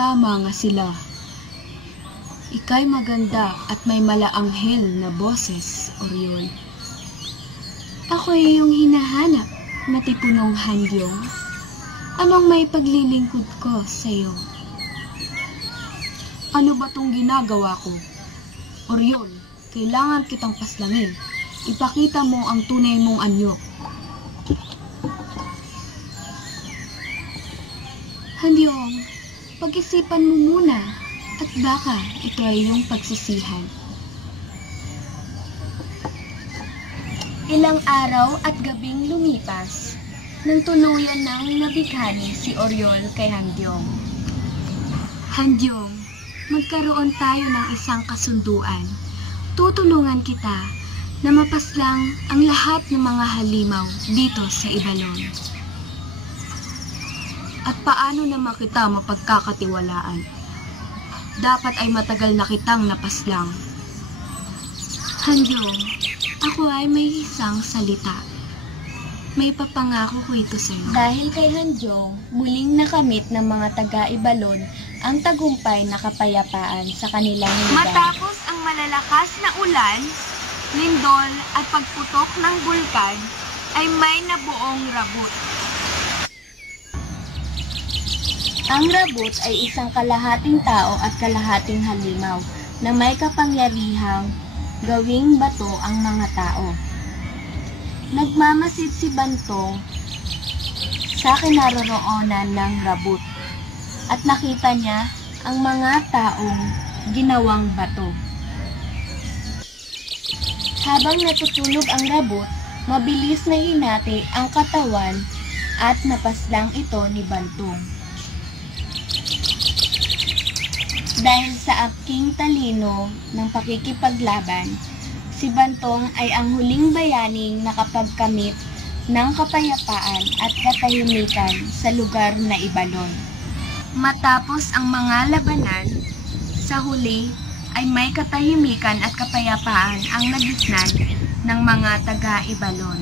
Tama nga sila. Ika'y maganda at may malaanghel na boses, Orion. Ako ay iyong hinahanap, matipunong Handyong. Anong may paglilingkod ko sa iyo? Ano ba tong ginagawa ko? Orion, kailangan kitang paslangin. Ipakita mo ang tunay mong anyo. Handyong, pag-isipan mo muna at baka ito ay iyong pagsisihan. Ilang araw at gabing lumipas nang tuluyan ng nabighani si Orion kay Handyong. Handyong, magkaroon tayo ng isang kasunduan. Tutulungan kita na mapaslang ang lahat ng mga halimaw dito sa Ibalon. At paano naman kita mapagkakatiwalaan? Dapat ay matagal na kitang napaslang. Handyong, ako ay may isang salita. May papangako ko ito sa iyo. Dahil kay Handyong, muling nakamit ng mga taga-Ibalon ang tagumpay na kapayapaan sa kanilang lugar. Matapos ang malalakas na ulan, lindol at pagputok ng bulkan, ay may nabuong rabot. Ang rabot ay isang kalahating tao at kalahating halimaw na may kapangyarihang gawing bato ang mga tao. Nagmamasid si Bantong sa kinaroroonan ng rabot at nakita niya ang mga taong ginawang bato. Habang natutulog ang rabot, mabilis na hinati ang katawan at napaslang ito ni Bantong. Dahil sa aking talino ng pakikipaglaban, si Bantong ay ang huling bayaning nakapagkamit ng kapayapaan at katahimikan sa lugar na Ibalon. Matapos ang mga labanan, sa huli ay may katahimikan at kapayapaan ang nagisnan ng mga taga-Ibalon.